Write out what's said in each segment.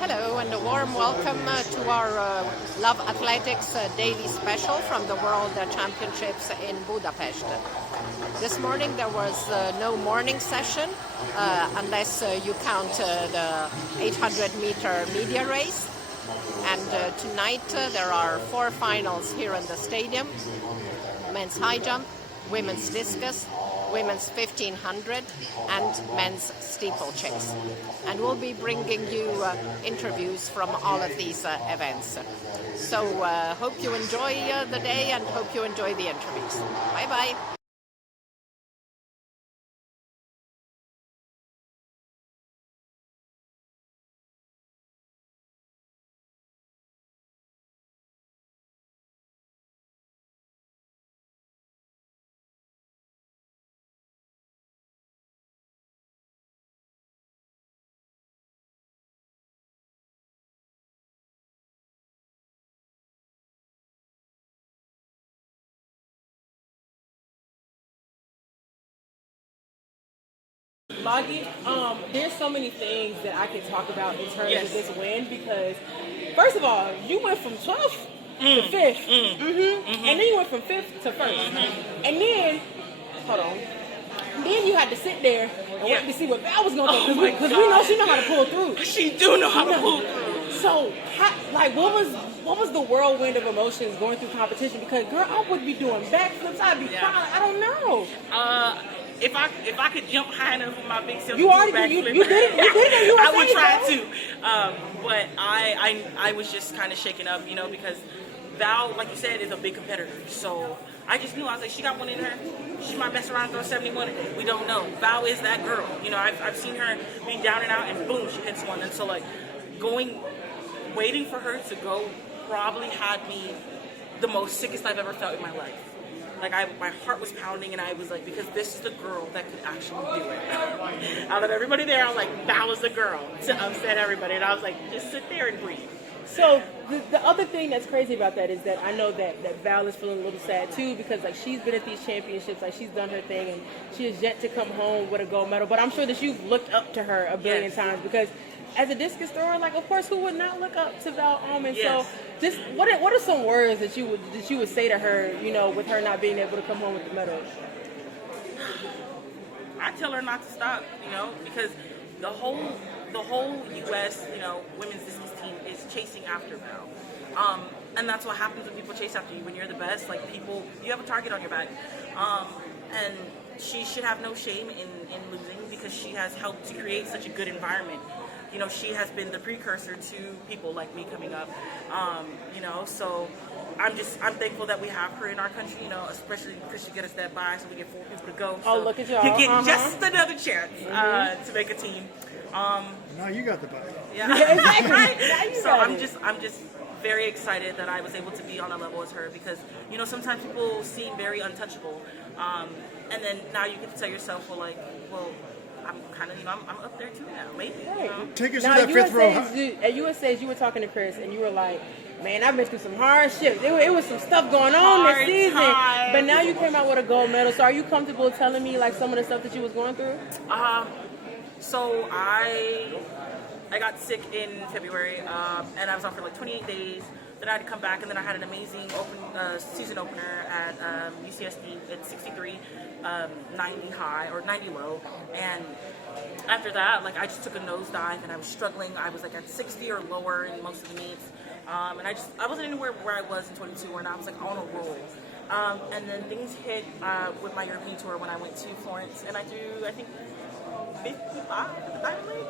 Hello and a warm welcome to our Love Athletics daily special from the World Championships in Budapest. This morning there was no morning session unless you count the 800-meter media race. And tonight there are four finals here in the stadium: men's high jump, women's discus, women's 1500 and men's steeplechase. And we'll be bringing you interviews from all of these events. So hope you enjoy the day and hope you enjoy the interviews. Bye-bye. Loggy, there's so many things that I can talk about in terms of this win because, first of all, you went from 12th to 5th, and then you went from 5th to 1st, and then, hold on, then you had to sit there and wait to see what Val was going to do because we know she know how to pull through. She do know how to pull through. So, what was the whirlwind of emotions going through competition? Because, girl, I would be doing backflips, I'd be crying, I don't know. If I could jump high enough with my big self, you did it. You did it. I would try to. But I was just kind of shaken up, because Val, like you said, is a big competitor. So I just knew, I was like, she got one in her. She might mess around and throw 71 today. We don't know. Val is that girl. I've seen her be down and out, and boom, she hits one. And so waiting for her to go probably had me the most sickest I've ever felt in my life. My heart was pounding, and I was like, because this is the girl that could actually do it. Out of everybody there, I was like, Val is the girl to upset everybody. And I was like, just sit there and breathe. So the other thing that's crazy about that is that I know that Val is feeling a little sad too because she's been at these championships, she's done her thing, and she has yet to come home with a gold medal. But I'm sure that you've looked up to her a billion times because as a discus thrower, of course, who would not look up to Val Allman? Yes. So just what are some words that you would say to her, with her not being able to come home with the medal? I tell her not to stop, because the whole U.S. women's discus team is chasing after Val, and that's what happens when people chase after you. When you're the best, you have a target on your back, and she should have no shame in losing because she has helped to create such a good environment. She has been the precursor to people like me coming up, so I'm thankful that we have her in our country, especially because she get us that bye so we get 4 people to go. Oh, so look at y'all. You get just another chance to make a team. Now you got the bye. Yeah, exactly. Right? So I'm just very excited that I was able to be on a level as her because, sometimes people seem very untouchable. And then now you get to tell yourself, well, I'm kind of, I'm up there too now, maybe. Right. Take us Now, to that fifth row. at USA's, you were talking to Chris, and you were like, man, I've been through some hardships. It was some stuff going on this season. Times. But now you came out with a gold medal. So are you comfortable telling me, some of the stuff that you was going through? So I got sick in February, and I was off for 28 days. Then I had to come back, and then I had an amazing season opener at UCSD at 63, 90 high or 90 low, and after that, I just took a nosedive, and I was struggling. I was at 60 or lower in most of the meets, and I wasn't anywhere where I was in 22, and I was on a roll. And then things hit with my European tour when I went to Florence, and I do, I think, 55 at the Diamond League.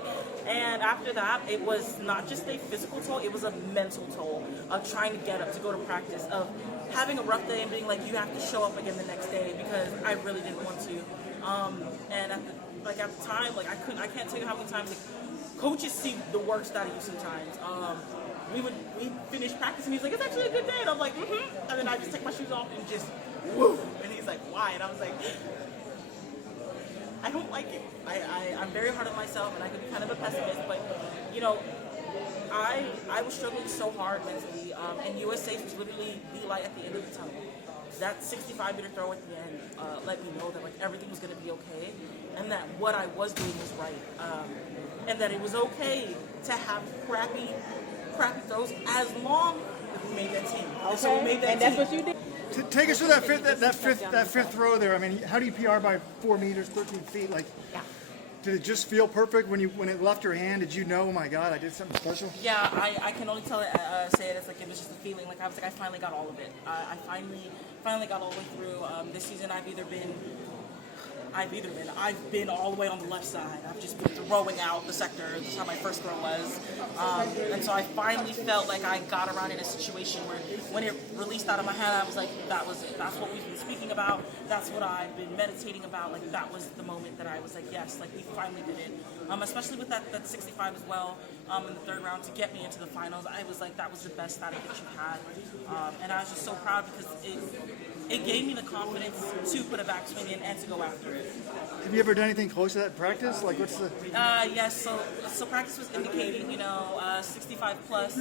And after that, it was not just a physical toll, it was a mental toll of trying to get up to go to practice, of having a rough day and being you have to show up again the next day because I really didn't want to. And at the time, I can't tell you how many times coaches see the worst out of you sometimes. We finish practice and he's like, it's actually a good day. And I'm like, And then I just take my shoes off and just woo. And he's like, why? And I was like, I don't like it. I'm very hard on myself, and I could be kind of a pessimist, but, I was struggling so hard mentally, and USA was literally the light at the end of the tunnel. that 65-meter throw at the end let me know that like everything was going to be okay, and that what I was doing was right, and that it was okay to have crappy throws as long as we made that team. Okay. So we made that and that's team. what you did. Take us through that fifth throw there. I mean, how do you PR by 4 meters, 13 feet? Like, did it just feel perfect when it left your hand? Did you know, oh my God, I did something special? Yeah, I can only say it as like it was just a feeling. Like I was like, I finally got all of it. I finally got all the way through. This season, I've been all the way on the left side. I've just been throwing out the sector. That's how my first throw was. And so I finally felt like I got around in a situation where when it released out of my hand, I was like, that's what we've been speaking about. That's what I've been meditating about. Like that was the moment that I was like, yes, like we finally did it. Especially with that 65 as well in the third round to get me into the finals. I was like, that was the best static that you had. And I was just so proud because it gave me the confidence to put a backswing in and to go after it. Have you ever done anything close to that in practice? Like, what's the? Yes. So practice was indicating, 65 plus,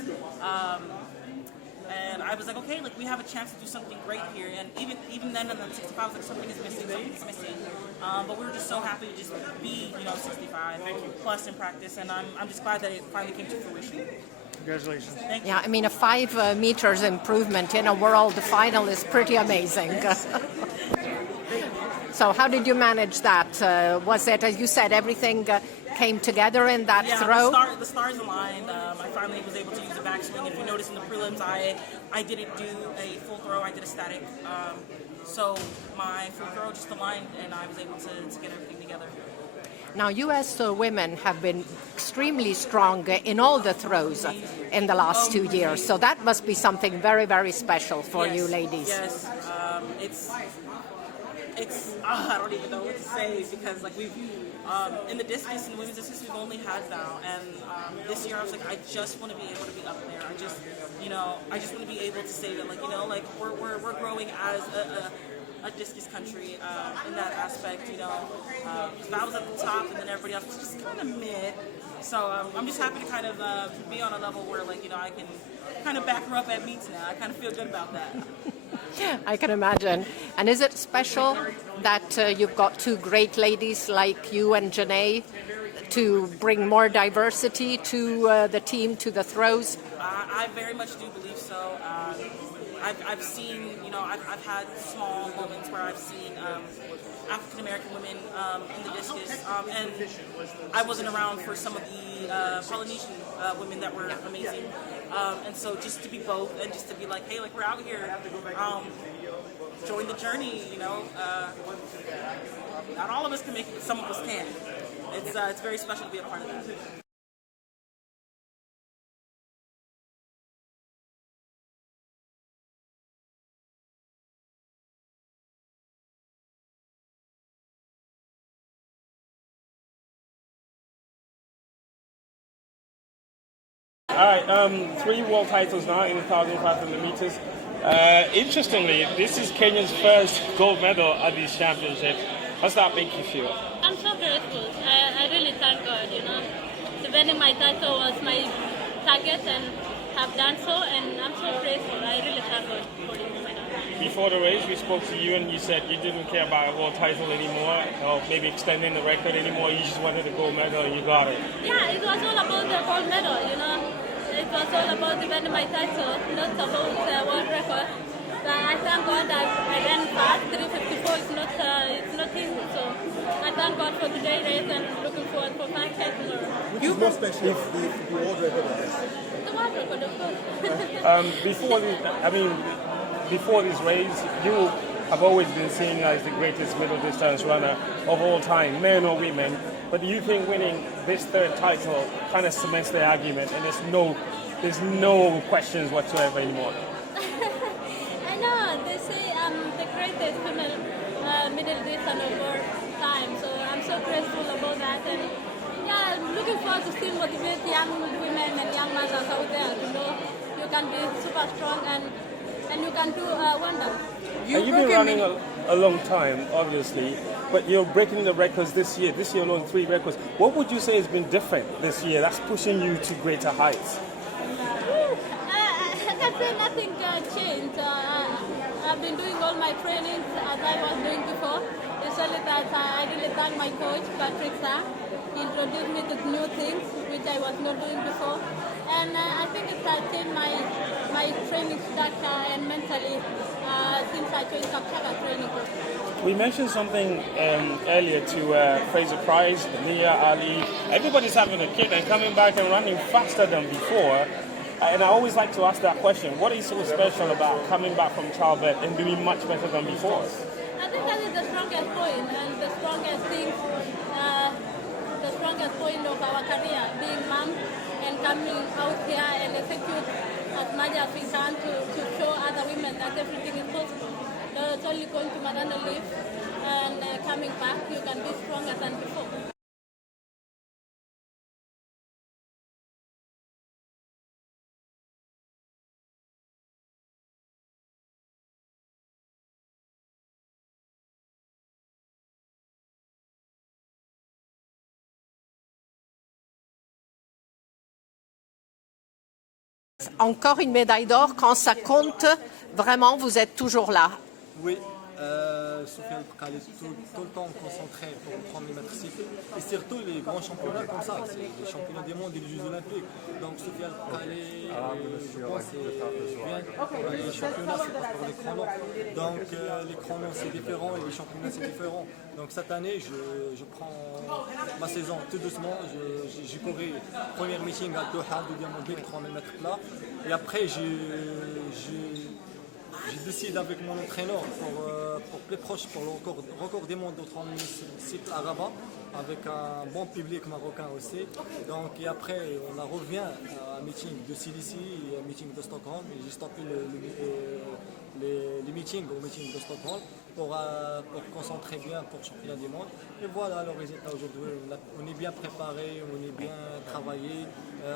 and I was like, okay, like we have a chance to do something great here. And even then, on the 65, I was like, something's missing. But we were just so happy to just be, 65 plus in practice, and I'm just glad that it finally came to fruition. Congratulations. Thank you. Yeah, I mean, a 5 meters improvement in a world final is pretty amazing. So how did you manage that? Was it, as you said, everything came together in that throw? The stars aligned. I finally was able to use a backswing. If you notice in the prelims, I didn't do a full throw. I did a static. So my full throw just aligned, and I was able to get everything together. Now, U.S. women have been extremely strong in all the throws in the last 2 years. So that must be something very, very special for you ladies. Yes, it's I don't even know what to say because like we've in the discus and the women's discus we've only had Val, and this year I was like I just want to be able to be up there. I just want to be able to say that like we're growing as a discus country in that aspect. Val was at the top and then everybody else was just kind of mid. So I'm just happy to kind of be on a level where like I can kind of back her up at meets now. I kind of feel good about that. I can imagine. And is it special that you've got 2 great ladies like you and Janae to bring more diversity to the team, to the throws? I very much do believe so. I've seen, I've had small moments where I've seen African American women in the discus, and I wasn't around for some of the Polynesian women that were amazing. And so just to be both and just to be like, hey, like we're out here, join the journey, not all of us can make it, but some of us can. It's very special to be a part of that. All right, 3 world titles now in 1,500 meters. Interestingly, this is Kenya's first gold medal at these championships. How's that make you feel? I'm so grateful. I really thank God, Defending my title was my target and have done so, and I'm so grateful. I really thank God for this medal. Before the race, we spoke to you and you said you didn't care about a world title anymore, or maybe extending the record anymore. You just wanted a gold medal and you got it. Yeah, it was all about the gold medal, It was all about defending my title, not about the world record. But I thank God that I ran fast. 354 it's not easy. So I thank God for today's race and looking forward for 5K tomorrow. Which is more special if the world record is? The world record, of course. Before this race, you have always been seen as the greatest middle distance runner of all time, men or women. But do you think winning this 3rd title kind of cements the argument and there's no questions whatsoever anymore? I know, they say I'm the greatest female middle distance of all time, so I'm so grateful about that. And yeah, I'm looking forward to still motivate young women and young mothers out there to know you can be super strong and you can do wonders. You've been running a long time, obviously, but you're breaking the records this year. This year alone, 3 records. What would you say has been different this year that's pushing you to greater heights? I can say nothing changed. I I've been doing all my trainings as I was doing before. It's only that I really thank my coach, Patrick Sa. He introduced me to new things which I was not doing before. And I think it's changed my training structure and mentally since I joined Kapchaka training group. We mentioned something earlier to Fraser Price, Mia Ali. Everybody's having a kid and coming back and running faster than before. And I always like to ask that question. What is so special about coming back from childbirth and doing much better than before? I think that is the strongest point and the strongest thing, the strongest point of our career, being mom and coming out here and execute as much as we can to show other women that everything is possible. So it's only going to maternal leave and coming back, you can be stronger than before. Encore une médaille d'or, quand ça compte, vraiment, vous êtes toujours là. Oui, Sofiane Bkali est tout le temps concentré pour prendre les mètres cycles. Et surtout les grands championnats comme ça, c'est les championnats du monde et les Jeux Olympiques. Donc Sofiane Bkali, je pense, c'est bien. Les championnats, c'est pas pour les chronos. Donc les chronos, c'est différent et les championnats, c'est différent. Donc cette année, je prends ma saison tout doucement. J'ai couru premier meeting à Doha, deuxième olympique, 3000 mètres plat. Et après, j'ai décidé avec mon entraîneur pour plus proche pour le record du monde de 30 cycles à Rabat avec un bon public marocain aussi. Donc et après on a revient à un meeting de CDC et un meeting de Stockholm et j'ai stoppé les meetings au meeting de Stockholm pour concentrer bien pour le championnat du monde. Et voilà le résultat aujourd'hui. On est bien préparé, on est bien travaillé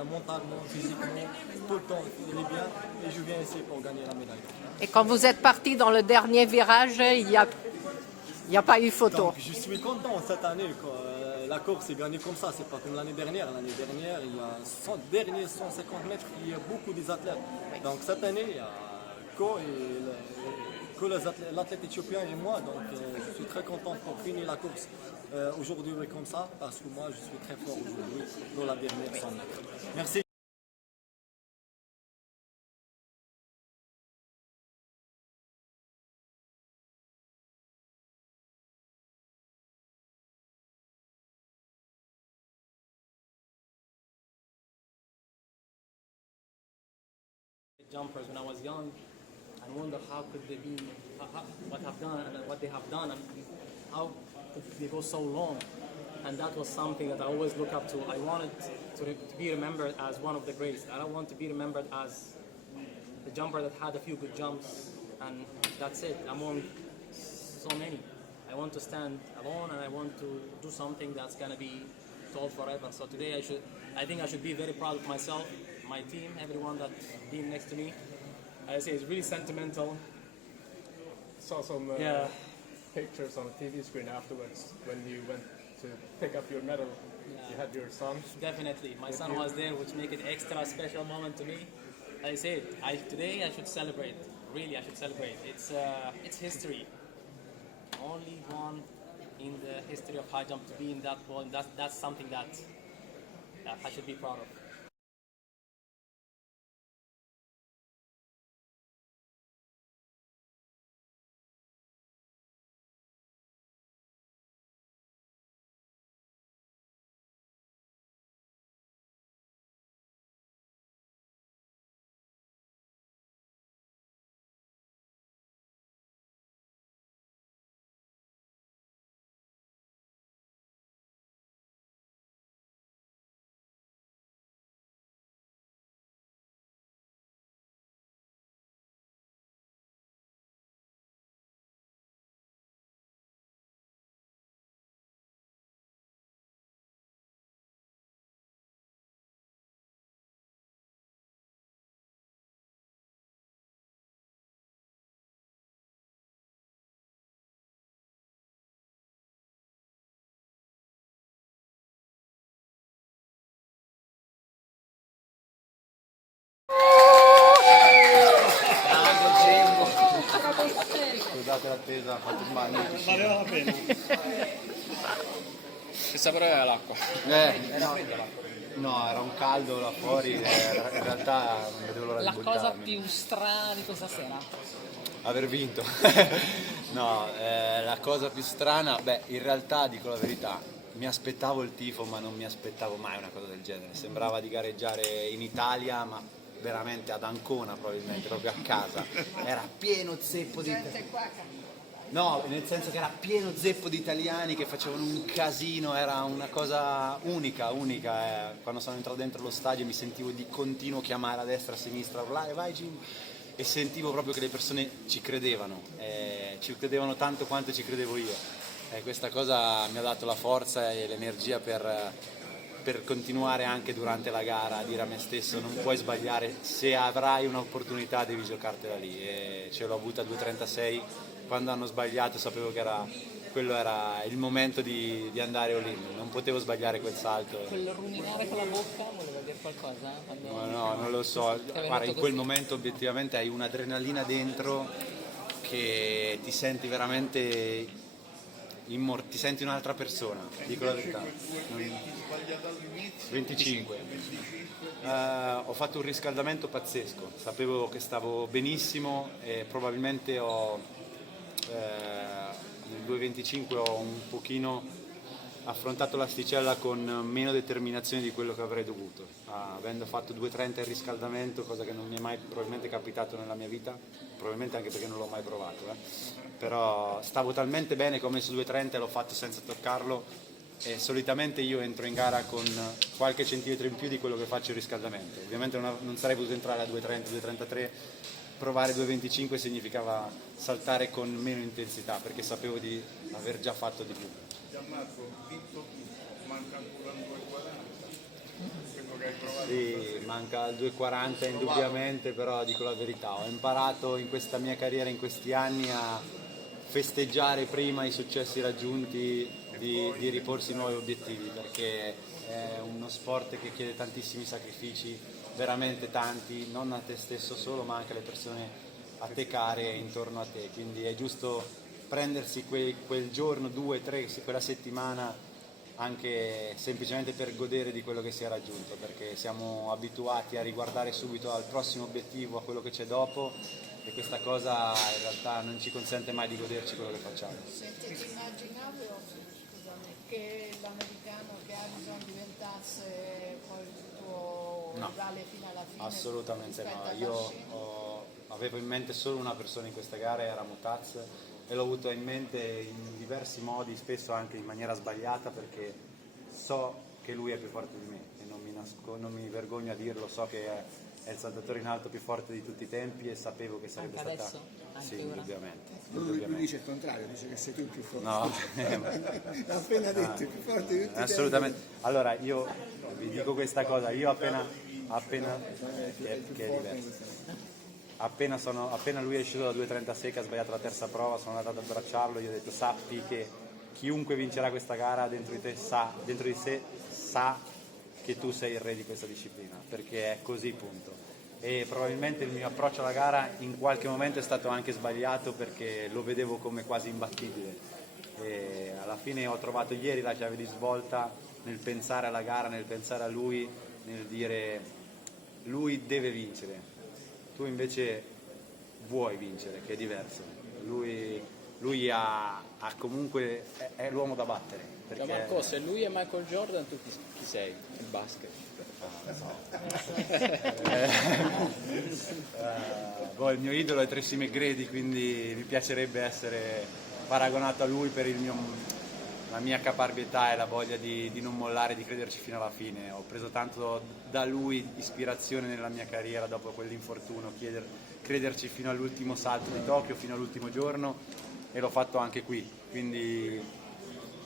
mentalement, physiquement, tout le temps il est bien et je viens ici pour gagner la médaille. Et quand vous êtes parti dans le dernier virage, il n'y a pas eu photo. Donc, je suis content cette année. La course est gagnée comme ça, c'est pas comme l'année dernière. L'année dernière, il y a 150 mètres, il y a beaucoup des athlètes. Donc cette année, il y a que l'athlète éthiopien et moi. Donc je suis très content pour finir la course aujourd'hui comme ça, parce que moi je suis très fort aujourd'hui dans la dernière 100 mètres. Merci. Jumpers when I was young and wonder how could they be what have done and what they have done and how could they go so long, and that was something that I always look up to. I wanted to be remembered as one of the greats. I don't want to be remembered as the jumper that had a few good jumps and that's it among so many. I want to stand alone and I want to do something that's going to be told forever. So today I think I should be very proud of myself, my team, everyone that's been next to me. I say it's really sentimental. Saw some pictures on the TV screen afterwards when you went to pick up your medal. Yeah. You had your son. Definitely, my son was there, which make it extra special moment to me. I said, today I should celebrate. Really, I should celebrate. It's history. Only one in the history of high jump to be in that ball. That's something that I should be proud of. valeva la pena. Che sapore era l'acqua? No, era un caldo là fuori, in realtà non vedevo l'ora La di cosa buttarmi. più strana di questa sera? Aver vinto. No, la cosa più strana, in realtà dico la verità, mi aspettavo il tifo ma non mi aspettavo mai una cosa del genere. Sembrava di gareggiare in Italia, ma veramente ad Ancona probabilmente, proprio a casa. Era pieno zeppo di... No, nel senso che era pieno zeppo di italiani che facevano un casino, era una cosa unica. Quando sono entrato dentro lo stadio mi sentivo di continuo chiamare a destra, a sinistra, urlare vai Jim, e sentivo proprio che le persone ci credevano tanto quanto ci credevo io. E questa cosa mi ha dato la forza e l'energia per continuare anche durante la gara a dire a me stesso non puoi sbagliare, se avrai un'opportunità devi giocartela lì, e ce l'ho avuta a 2.36. Quando hanno sbagliato sapevo che quello era il momento di andare all-in, non potevo sbagliare quel salto. Quel ruminare con la bocca voleva dire qualcosa? No, non lo so, guarda, in quel momento obiettivamente hai un'adrenalina dentro che ti senti veramente ti senti un'altra persona, dico la verità. 25. Ho fatto un riscaldamento pazzesco, sapevo che stavo benissimo e probabilmente nel 2.25 ho un pochino affrontato l'asticella con meno determinazione di quello che avrei dovuto, avendo fatto 2.30 il riscaldamento, cosa che non mi è mai probabilmente capitato nella mia vita, probabilmente anche perché non l'ho mai provato, però stavo talmente bene che ho messo 2.30 e l'ho fatto senza toccarlo, e solitamente io entro in gara con qualche centimetro in più di quello che faccio il riscaldamento. Ovviamente non sarei potuto entrare a 2.30, 2.33, provare 2.25 significava saltare con meno intensità perché sapevo di aver già fatto di più. Gianmarco, vinto, manca ancora un 2.40, quello che hai provato. Sì, manca il 2.40 indubbiamente, però dico la verità, ho imparato in questa mia carriera, in questi anni, a festeggiare prima i successi raggiunti, di riporsi nuovi obiettivi, perché è uno sport che chiede tantissimi sacrifici, veramente tanti, non a te stesso solo, ma anche alle persone a te care intorno a te, quindi è giusto prendersi quel giorno, 2, 3, quella settimana, anche semplicemente per godere di quello che si è raggiunto, perché siamo abituati a riguardare subito al prossimo obiettivo, a quello che c'è dopo, e questa cosa in realtà non ci consente mai di goderci quello che facciamo. Senti, ti immaginavi, scusami, che l'americano che Harrison diventasse poi il tuo rivale fino alla fine? Assolutamente no, io avevo in mente solo una persona in questa gara, era Mutaz, e l'ho avuto in mente in diversi modi, spesso anche in maniera sbagliata, perché so che lui è più forte di me e non mi vergogno a dirlo, so che è il saltatore in alto più forte di tutti i tempi e sapevo che sarebbe Anche stata... adesso? Sì, indubbiamente. Lui dice il contrario, dice che sei tu il più forte. No, l'ha appena detto, il più forte di tutti i assolutamente. Allora, io vi dico questa cosa, io appena che è diverso. Appena lui è uscito da 2.36 che ha sbagliato la terza prova, sono andato ad abbracciarlo e gli ho detto sappi che chiunque vincerà questa gara dentro di sé sa che tu sei il re di questa disciplina, perché è così, punto. E probabilmente il mio approccio alla gara in qualche momento è stato anche sbagliato perché lo vedevo come quasi imbattibile, e alla fine ho trovato ieri la chiave di svolta nel pensare alla gara, nel pensare a lui, nel dire lui deve vincere, tu invece vuoi vincere, che è diverso. Lui ha comunque è l'uomo da battere. Perché... Marco, se lui è Michael Jordan, tu chi sei? Il basket. Il mio idolo è Tracy McGrady, quindi mi piacerebbe essere paragonato a lui per la mia caparbietà e la voglia di non mollare, di crederci fino alla fine. Ho preso tanto da lui ispirazione nella mia carriera dopo quell'infortunio, crederci fino all'ultimo salto di Tokyo, fino all'ultimo giorno, e l'ho fatto anche qui, quindi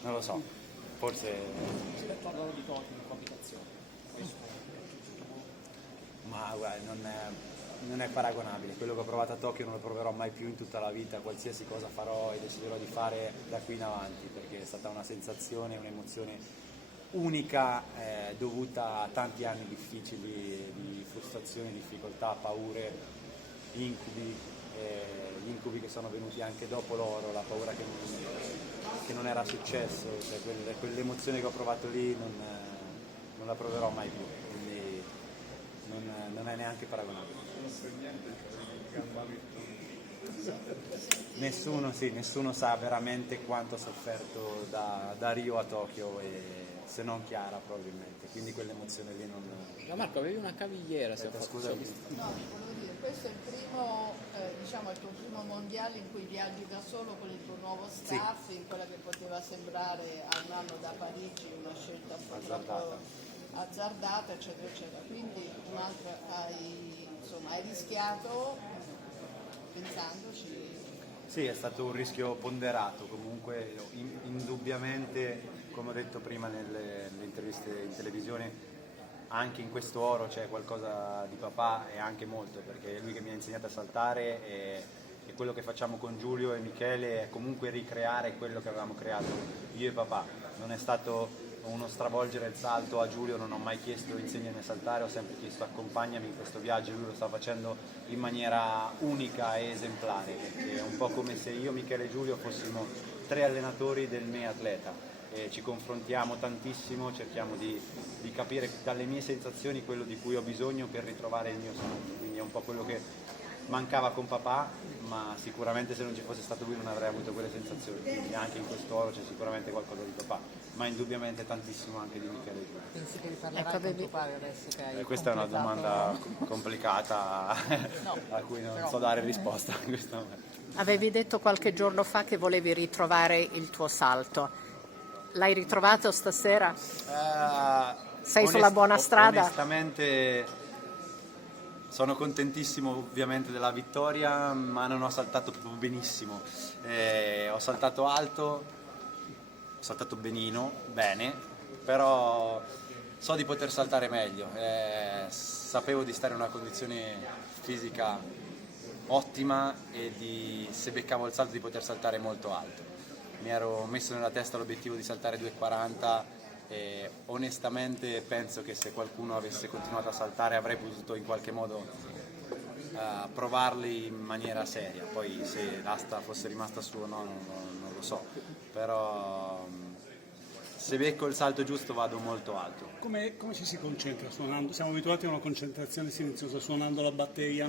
non lo so, forse... Parlavo di Tokyo in qualificazione. Ma guarda, non è paragonabile, quello che ho provato a Tokyo non lo proverò mai più in tutta la vita, qualsiasi cosa farò e deciderò di fare da qui in avanti, perché è stata una sensazione, un'emozione unica, dovuta a tanti anni difficili di frustrazioni, difficoltà, paure, incubi. gli incubi che sono venuti anche dopo l'oro, la paura che non era successo, cioè quell'emozione che ho provato lì non la proverò mai più, quindi non è neanche paragonabile. Nessuno sa veramente quanto ho sofferto da Rio a Tokyo, e se non Chiara probabilmente, quindi quell'emozione lì non... Marco, avevi una cavigliera, scusa. No, volevo dire, questo è il primo, diciamo, il tuo primo mondiale in cui viaggi da solo con il tuo nuovo staff, in quella che poteva sembrare a un anno da Parigi una scelta purtroppo azzardata, eccetera, eccetera. Quindi un'altra hai rischiato pensandoci. Sì, è stato un rischio ponderato, comunque indubbiamente, come ho detto prima nelle interviste in televisione, anche in questo oro c'è qualcosa di papà, e anche molto, perché è lui che mi ha insegnato a saltare, e quello che facciamo con Giulio e Michele è comunque ricreare quello che avevamo creato io e papà. Non è stato uno stravolgere il salto a Giulio, non ho mai chiesto insegnami a saltare, ho sempre chiesto accompagnami in questo viaggio, lui lo sta facendo in maniera unica e esemplare, perché è un po' come se io, Michele e Giulio fossimo 3 allenatori del me atleta, e ci confrontiamo tantissimo, cerchiamo di capire dalle mie sensazioni quello di cui ho bisogno per ritrovare il mio salto, quindi è un po' quello che mancava con papà, ma sicuramente se non ci fosse stato lui non avrei avuto quelle sensazioni, quindi anche in questo oro c'è sicuramente qualcosa di papà, ma indubbiamente tantissimo anche di Michele e Giulio. Pensi che riparlerai con tuo padre adesso che hai Questa è una domanda complicata a cui non so dare risposta in questo momento. Avevi detto qualche giorno fa che volevi ritrovare il tuo salto. L'hai ritrovato stasera? Sei sulla buona strada? Onestamente sono contentissimo ovviamente della vittoria, ma non ho saltato proprio benissimo. Ho saltato alto, ho saltato bene, però so di poter saltare meglio. Sapevo di stare in una condizione fisica ottima e se beccavo il salto di poter saltare molto alto. Mi ero messo nella testa l'obiettivo di saltare 2,40 e onestamente penso che se qualcuno avesse continuato a saltare avrei potuto in qualche modo provarli in maniera seria. Poi se l'asta fosse rimasta su o no non lo so, però se becco il salto giusto vado molto alto. Come ci si concentra suonando? Siamo abituati a una concentrazione silenziosa, suonando la batteria,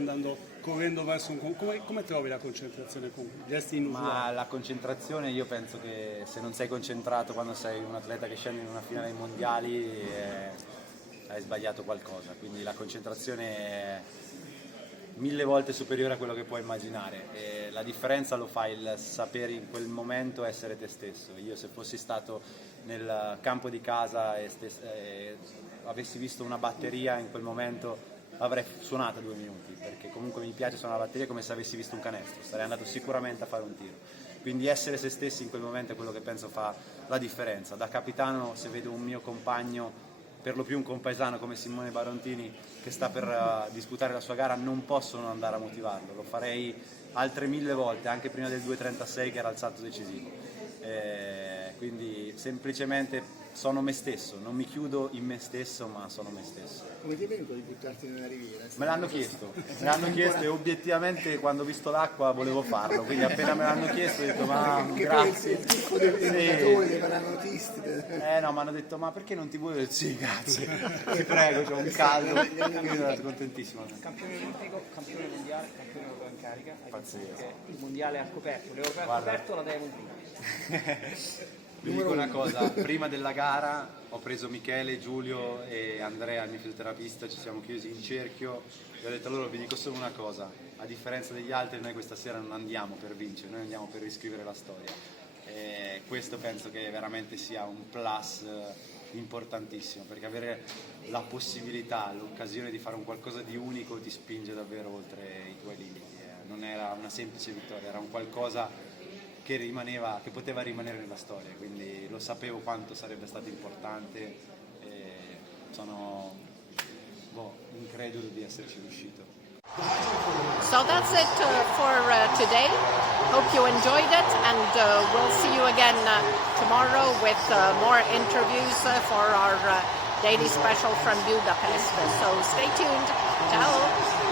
correndo verso come trovi la concentrazione con gesti inusuali? Ma la concentrazione, io penso che se non sei concentrato quando sei un atleta che scende in una finale ai mondiali hai sbagliato qualcosa, quindi la concentrazione è 1000 volte superiore a quello che puoi immaginare, e la differenza lo fa il sapere in quel momento essere te stesso. Io se fossi stato nel campo di casa e avessi visto una batteria in quel momento avrei suonato 2 minuti, perché comunque mi piace suonare la batteria come se avessi visto un canestro, sarei andato sicuramente a fare un tiro, quindi essere se stessi in quel momento è quello che penso fa la differenza. Da capitano, se vedo un mio compagno, per lo più un compaesano come Simone Barontini che sta per disputare la sua gara, non posso non andare a motivarlo, lo farei altre 1000 volte, anche prima del 2,36 che era il salto decisivo, quindi semplicemente sono me stesso, non mi chiudo in me stesso, ma sono me stesso. Come ti è venuto di buttarti nella riviera? Me l'hanno chiesto e obiettivamente quando ho visto l'acqua volevo farlo, quindi appena me l'hanno chiesto ho detto ma grazie. Il tifo dei giocatori, dei paranotisti. No, mi hanno detto ma perché non ti vuoi? Sì, grazie, ti prego, c'ho un caldo, quindi sono contentissimo. Campione olimpico, campione mondiale, campione europeo in carica. Pazzesco. Il mondiale ha coperto, l'europeo ha coperto, la Diamond League. Vi dico una cosa, prima della gara ho preso Michele, Giulio e Andrea, il mio fisioterapista, ci siamo chiusi in cerchio e ho detto a loro vi dico solo una cosa, a differenza degli altri noi questa sera non andiamo per vincere, noi andiamo per riscrivere la storia, e questo penso che veramente sia un plus importantissimo, perché avere la possibilità, l'occasione di fare un qualcosa di unico ti spinge davvero oltre i tuoi limiti, non era una semplice vittoria, era un qualcosa che poteva rimanere nella storia, quindi lo sapevo quanto sarebbe stato importante e sono incredulo di esserci riuscito. So that's it for today. Hope you enjoyed it, and we'll see you again tomorrow with more interviews for our daily special from Budapest. So stay tuned. Ciao!